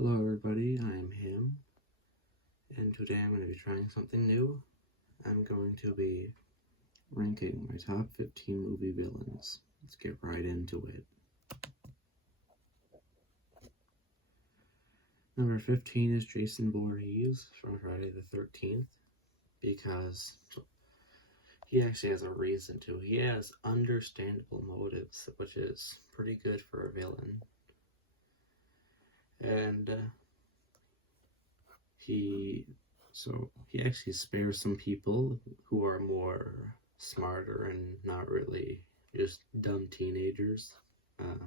Hello everybody, I'm him, and today I'm going to be trying something new. I'm going to be ranking my top 15 movie villains. Let's get right into it. Number 15 is Jason Voorhees from Friday the 13th, because he actually has a reason to. He has understandable motives, which is pretty good for a villain. And he actually spares some people who are more smarter and not really just dumb teenagers. Yeah.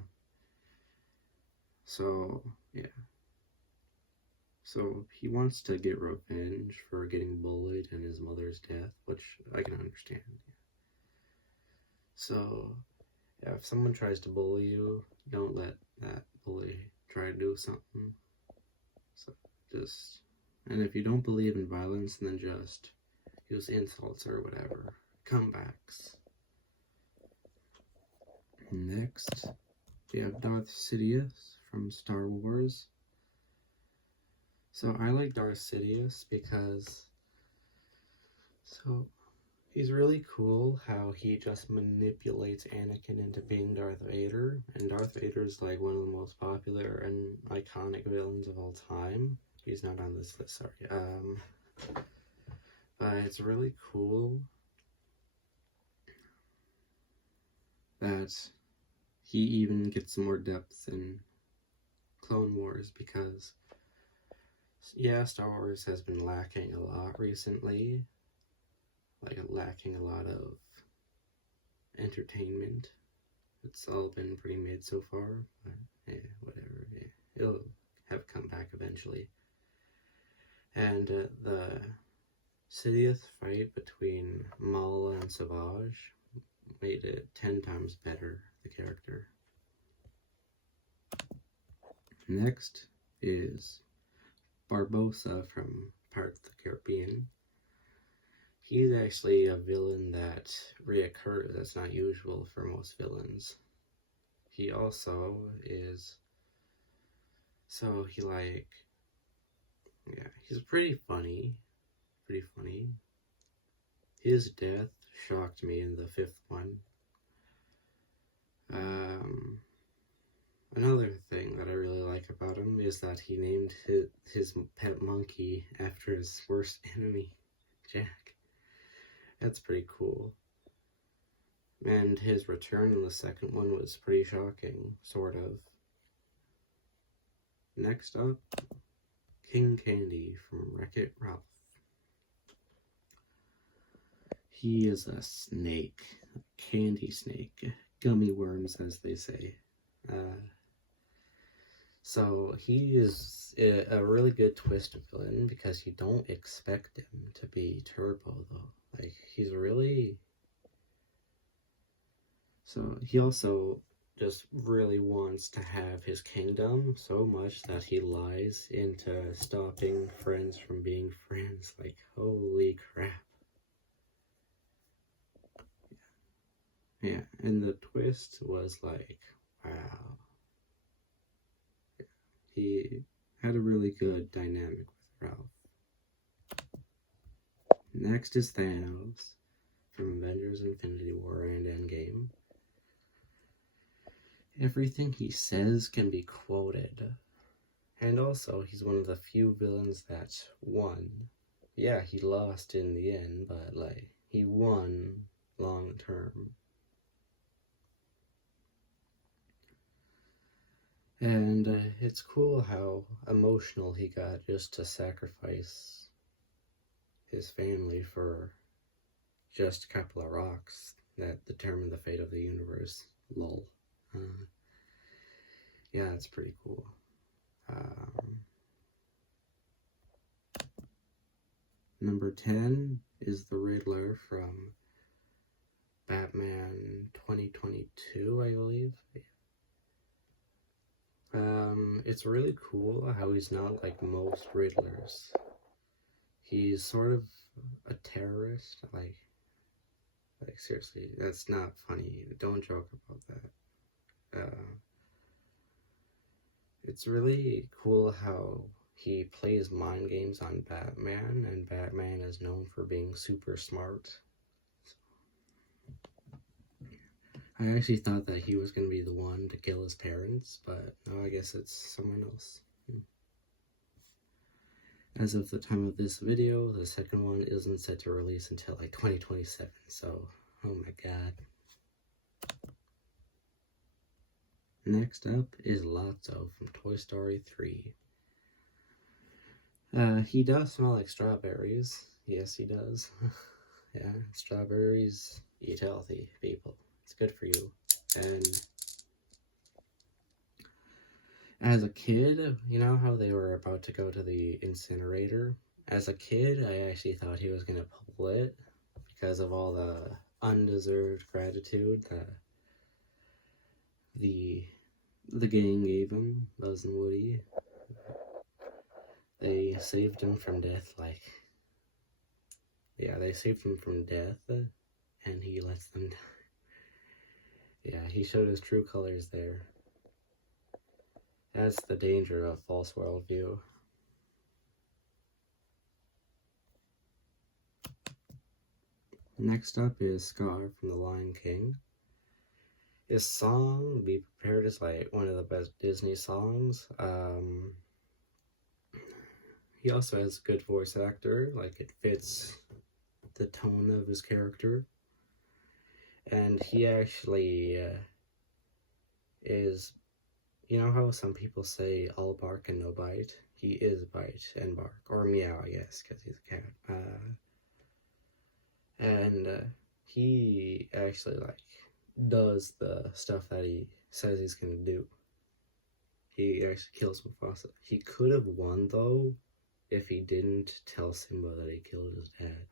So he wants to get revenge for getting bullied and his mother's death, which I can understand. So yeah, if someone tries to bully you, don't let that bully try to do something. And if you don't believe in violence, then just use insults or whatever. Comebacks. Next, we have Darth Sidious from Star Wars. So I like Darth Sidious because he's really cool how he just manipulates Anakin into being Darth Vader. And Darth Vader is like one of the most popular and iconic villains of all time. He's not on this list, sorry. But it's really cool that he even gets more depth in Clone Wars, because yeah, Star Wars has been lacking a lot recently, like lacking a lot of entertainment. It's all been pretty mid so far, but yeah, whatever. Yeah. It'll have a comeback eventually. And the Sidious fight between Maul and Savage made it 10 times better, the character. Next is Barbossa from Pirates of the Caribbean. He's actually a villain that reoccurs. That's not usual for most villains. He also is, he's pretty funny. His death shocked me in the 5th one. Another thing that I really like about him is that he named his pet monkey after his worst enemy, Jack. That's pretty cool. And his return in the 2nd one was pretty shocking, sort of. Next up, King Candy from Wreck-It Ralph. He is a snake, a candy snake, gummy worms as they say. So he is a really good twist villain because you don't expect him to be Turbo though. Like, he's really... So he also just really wants to have his kingdom so much that he lies into stopping friends from being friends. Like, holy crap. Yeah, and the twist was like, wow. He had a really good dynamic with Ralph. Next is Thanos from Avengers Infinity War and Endgame. Everything he says can be quoted. And also, he's one of the few villains that won. Yeah, he lost in the end, but like, he won long term. And it's cool how emotional he got just to sacrifice his family for just a couple of rocks that determine the fate of the universe. Lol. Yeah, it's pretty cool. Number 10 is the Riddler from Batman 2022, I believe. It's really cool how he's not like most Riddlers. He's sort of a terrorist. Like seriously, that's not funny. Don't joke about that. It's really cool how he plays mind games on Batman, and Batman is known for being super smart. I actually thought that he was going to be the one to kill his parents, but no, I guess it's someone else. As of the time of this video, the second one isn't set to release until like 2027, so oh my god. Next up is Lotso from Toy Story 3. He does smell like strawberries. Yes, he does. Yeah, strawberries, eat healthy, people. It's good for you. And as a kid, you know how they were about to go to the incinerator? As a kid, I actually thought he was going to pull it because of all the undeserved gratitude that the gang gave him, Buzz and Woody. They saved him from death, they saved him from death, and he lets them die. Yeah, he showed his true colors there. That's the danger of false worldview. Next up is Scar from The Lion King. His song, Be Prepared, is like one of the best Disney songs. He also has a good voice actor, like it fits the tone of his character. And he actually is, you know how some people say all bark and no bite? He is bite and bark, or meow, I guess, because he's a cat. He actually does the stuff that he says he's gonna do. He actually kills Mufasa. He could have won though if he didn't tell Simba that he killed his dad.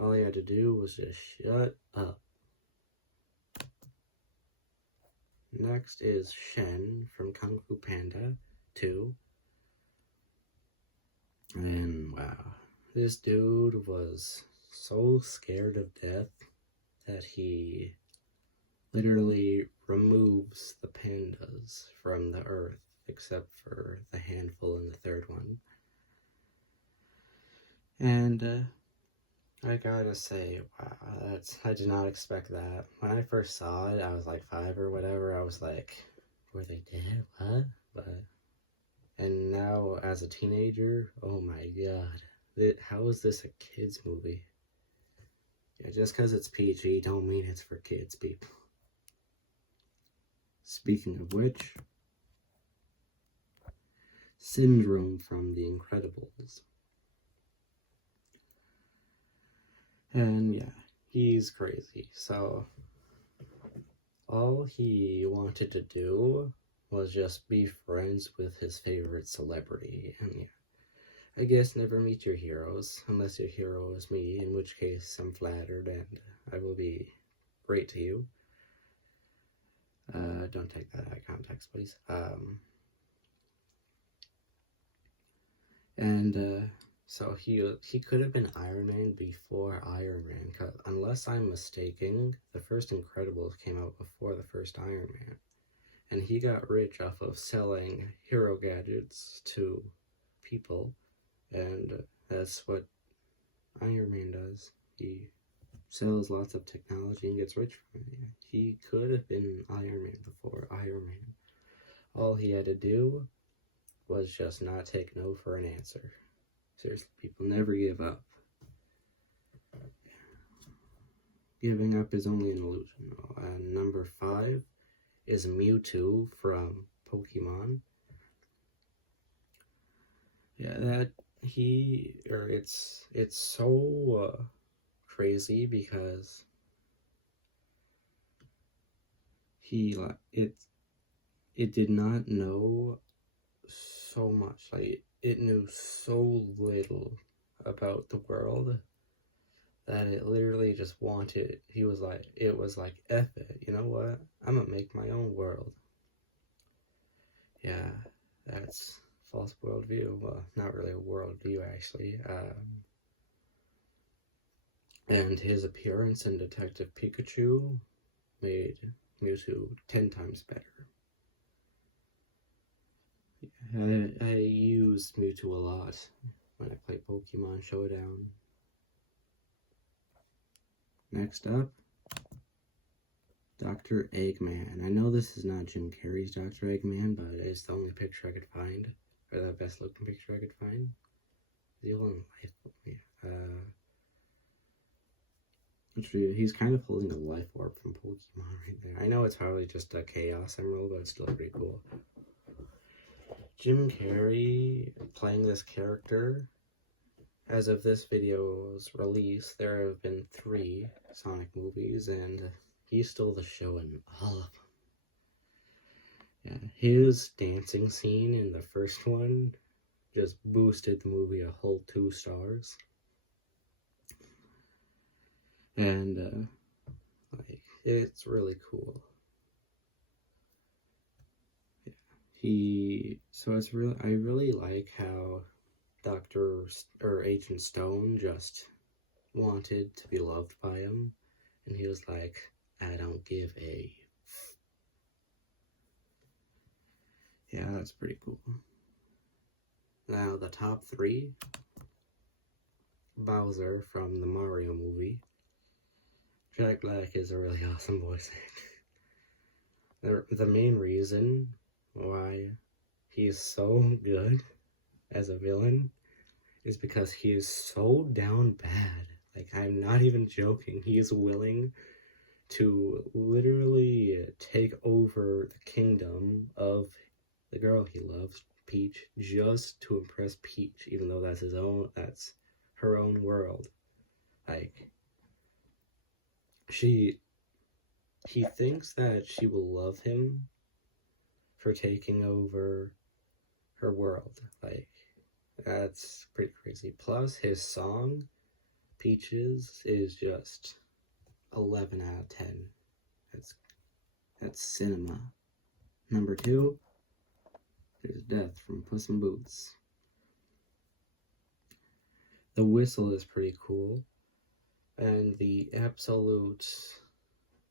All he had to do was just shut up. Next is Shen from Kung Fu Panda 2. And wow, this dude was so scared of death that he literally removes the pandas from the earth, except for the handful in the third one. And I gotta say, wow, I did not expect that. When I first saw it, I was like 5 or whatever. I was like, were they dead? What? And now as a teenager, oh my god, how is this a kids movie? Yeah, just because it's PG don't mean it's for kids, people. Speaking of which, Syndrome from The Incredibles. And yeah, he's crazy. So all he wanted to do was just be friends with his favorite celebrity. And yeah, I guess never meet your heroes, unless your hero is me, in which case I'm flattered and I will be great to you. Don't take that out of context, please. So he could have been Iron Man before Iron Man, because unless I'm mistaken, the first Incredibles came out before the first Iron Man. And he got rich off of selling hero gadgets to people, and that's what Iron Man does. He sells lots of technology and gets rich from it. He could have been Iron Man before Iron Man. All he had to do was just not take no for an answer. Seriously, people never give up. Giving up is only an illusion. Number 5 is Mewtwo from Pokemon. Yeah, it's so crazy because it did not know so much. It knew so little about the world that it literally just wanted. It was like, F it, you know what? I'm gonna make my own world. Yeah, that's false worldview. Well, not really a worldview, actually. And his appearance in Detective Pikachu made Mewtwo 10 times better. I use Mewtwo a lot when I play Pokemon Showdown. Next up, Dr. Eggman. I know this is not Jim Carrey's Dr. Eggman, but it's the only picture I could find, or the best looking picture I could find. Is he holding a life? Yeah. He's kind of holding a life orb from Pokemon right there. I know it's probably just a Chaos Emerald, but it's still pretty cool. Jim Carrey playing this character. As of this video's release, there have been 3 Sonic movies, and he stole the show in all of them. Yeah, his dancing scene in the first one just boosted the movie a whole 2 stars. And, like, it's really cool. Yeah, I really like how Agent Stone just wanted to be loved by him, and he was like, I don't give a... Yeah, that's pretty cool. Now, the top 3. Bowser from the Mario movie. Jack Black is a really awesome voice actor. The main reason why he's so good as a villain is because he is so down bad. Like, I'm not even joking. He is willing to literally take over the kingdom of the girl he loves, Peach, just to impress Peach, even though that's her own world. Like, he thinks that she will love him for taking over her world. Like, that's pretty crazy. Plus, his song, Peaches, is just 11 out of 10. That's cinema. Number 2, there's Death from Puss in Boots. The whistle is pretty cool. And the absolute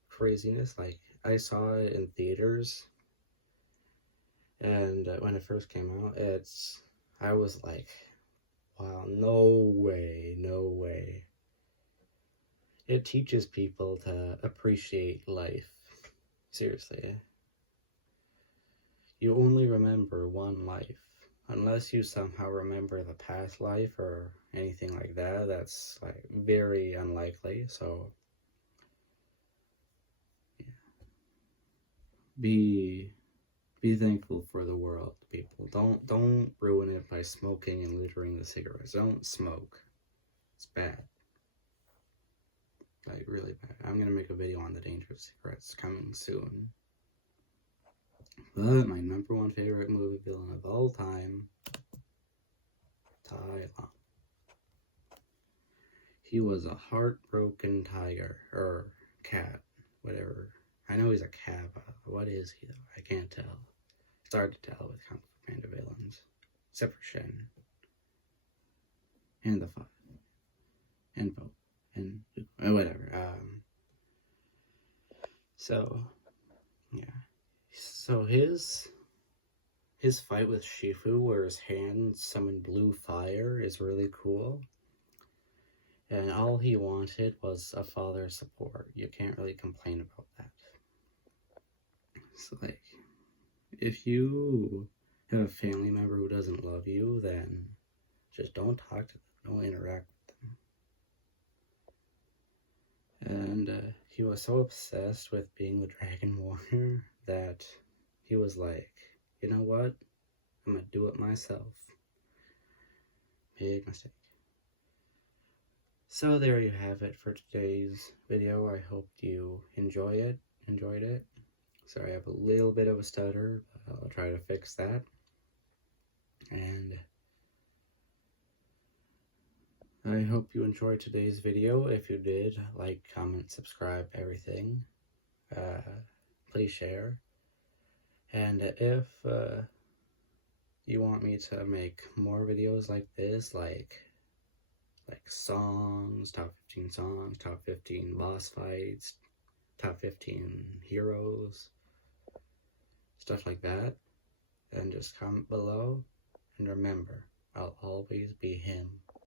craziness, like, I saw it in theaters, and when it first came out, I was like, wow, no way. It teaches people to appreciate life. Seriously. You only remember one life. Unless you somehow remember the past life or anything like that, that's like very unlikely. So yeah. Be thankful for the world, people. Don't ruin it by smoking and littering the cigarettes. Don't smoke. It's bad. Like, really bad. I'm gonna make a video on the dangerous cigarettes coming soon. But my number 1 favorite movie villain of all time, Tai Lung. He was a heartbroken tiger, or cat, whatever. I know he's a cat, but what is he though? I can't tell. It's hard to tell with Kung Fu Panda villains. Except for Shen. And the 5. And Poe. And whatever. So, yeah. So his fight with Shifu, where his hand summoned blue fire, is really cool. And all he wanted was a father's support. You can't really complain about that. So, like, if you have a family member who doesn't love you, then just don't talk to them. Don't interact with them. And he was so obsessed with being the Dragon Warrior that he was like, you know what? I'm gonna do it myself. Big mistake. So there you have it for today's video. I hope you enjoyed it. Sorry, I have a little bit of a stutter, but I'll try to fix that. And I hope you enjoyed today's video. If you did, like, comment, subscribe, everything. Please share. And if you want me to make more videos like this, like songs, top 15 songs, top 15 boss fights, top 15 heroes, stuff like that, then just comment below, and remember, I'll always be him.